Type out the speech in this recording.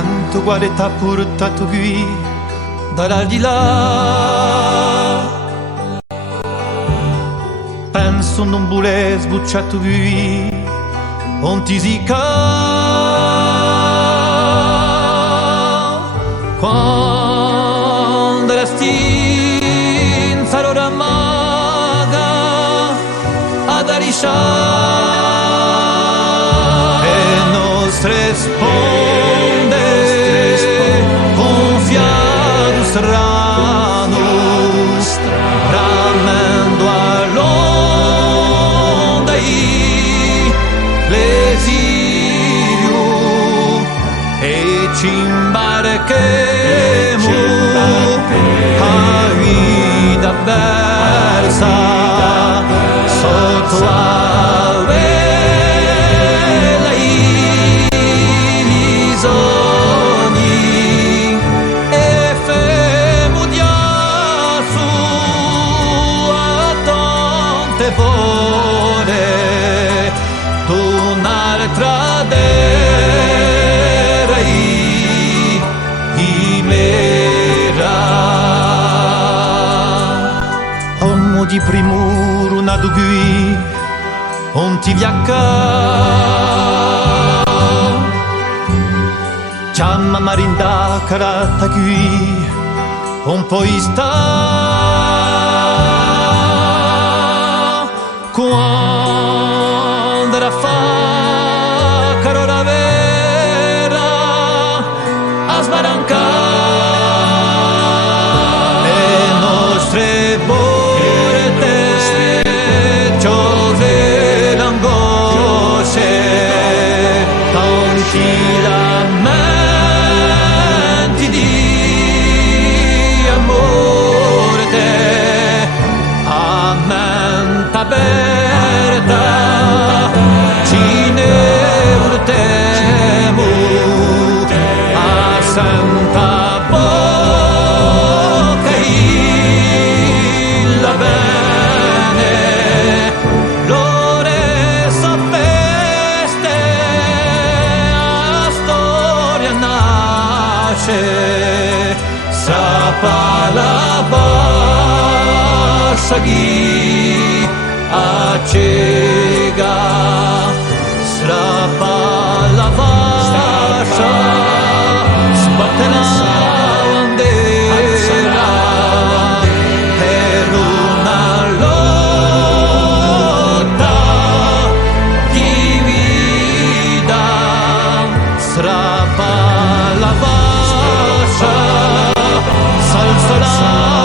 tanto cuore t'ha portato qui dall'aldilà. Penso non vuole sbucciato qui on ti sica quando la stinza l'ora maga ad arisciare e nostre sponde con fiato strano ramendo all'onda l'esilio e ci imbarcheremo a vita versa sotto la vela i sogni e femo di su a tante vole un'altra terra i mera uomo di primuro nato qui on ti viacca chiama marinda carata qui un po' sta quando era fa carola vera a sbarancare le nostre porte giove l'angosce tanti lamenti di amore a mente aperta ci ne urtemo a santa bocca il bene l'ore sapeste a storia nasce sapa la bassa chi accega strappa la fascia sbatte la bandera per una lotta di vita strappa la fascia s'alza la